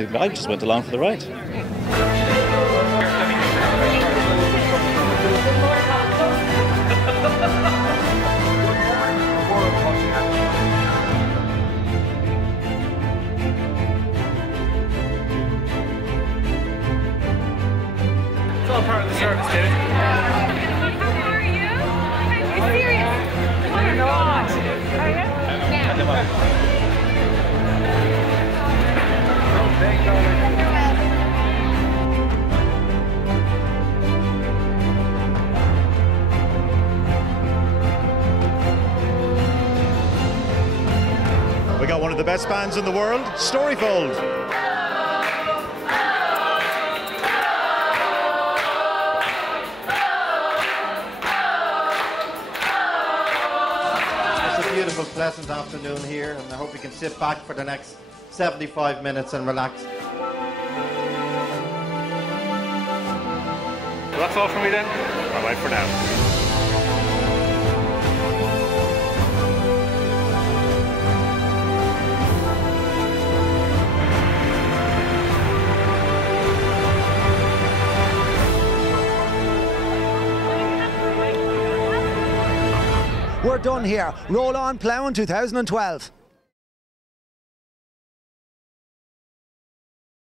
I just went along for the ride. It's all part of the service, dude. How are you? Are you serious? Oh my gosh. Are you? We got one of the best bands in the world, Storyfold. Beautiful, pleasant afternoon here, and I hope you can sit back for the next 75 minutes and relax. Well, that's all from me then. Bye-bye for now. We're done here. Roll on ploughing 2012.